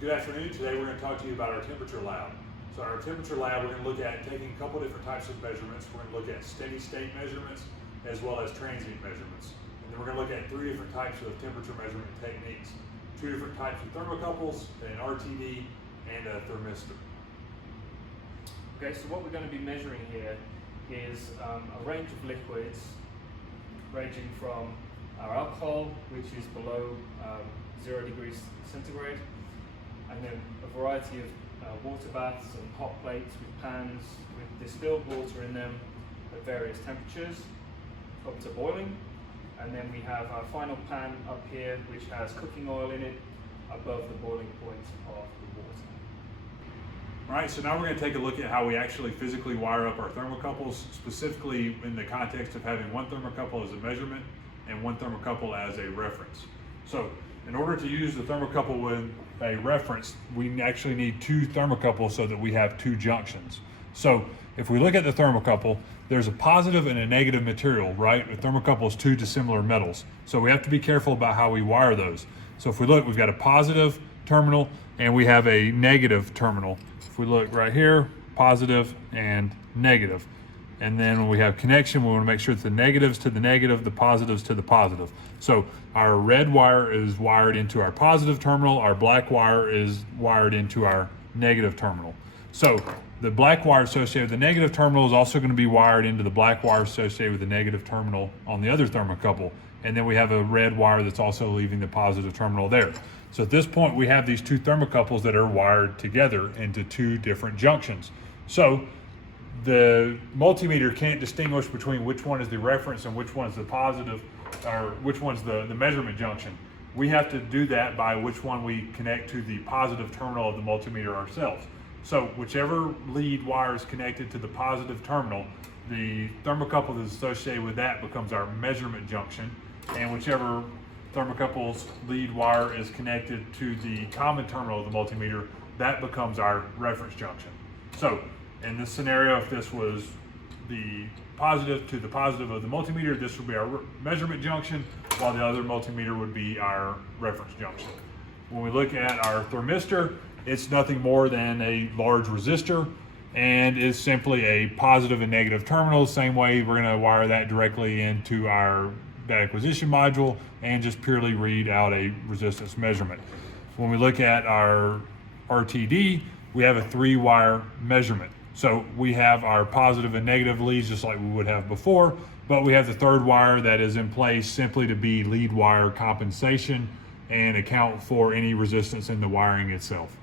Good afternoon. Today we're going to talk to you about our temperature lab. So our temperature lab, we're going to look at taking a couple different types of measurements. We're going to look at steady state measurements as well as transient measurements. And then we're going to look at three different types of temperature measurement techniques. Two different types of thermocouples, an RTD and a thermistor. Okay, so what we're going to be measuring here is a range of liquids ranging from our alcohol, which is below 0 degrees centigrade, and then a variety of water baths and hot plates with pans with distilled water in them at various temperatures up to boiling. And then we have our final pan up here which has cooking oil in it above the boiling point of the water. All right, so now we're going to take a look at how we actually physically wire up our thermocouples, specifically in the context of having one thermocouple as a measurement and one thermocouple as a reference. So in order to use the thermocouple with a reference, we actually need two thermocouples so that we have two junctions. So if we look at the thermocouple, there's a positive and a negative material, right? A thermocouple is two dissimilar metals. So we have to be careful about how we wire those. So if we look, we've got a positive terminal and we have a negative terminal. If we look right here, positive and negative. And then when we have connection, we want to make sure it's the negatives to the negative, the positives to the positive. So our red wire is wired into our positive terminal, our black wire is wired into our negative terminal. So the black wire associated with the negative terminal is also going to be wired into the black wire associated with the negative terminal on the other thermocouple. And then we have a red wire that's also leaving the positive terminal there. So at this point, we have these two thermocouples that are wired together into two different junctions. So the multimeter can't distinguish between which one is the reference and which one is the positive, or which one's the measurement junction. We have to do that by which one we connect to the positive terminal of the multimeter ourselves. So whichever lead wire is connected to the positive terminal, the thermocouple that's associated with that becomes our measurement junction, and whichever thermocouple's lead wire is connected to the common terminal of the multimeter, that becomes our reference junction. So in this scenario, if this was the positive to the positive of the multimeter, this would be our measurement junction, while the other multimeter would be our reference junction. When we look at our thermistor, it's nothing more than a large resistor, and is simply a positive and negative terminal. Same way, we're going to wire that directly into our data acquisition module and just purely read out a resistance measurement. When we look at our RTD, we have a 3-wire measurement. So we have our positive and negative leads just like we would have before, but we have the third wire that is in place simply to be lead wire compensation and account for any resistance in the wiring itself.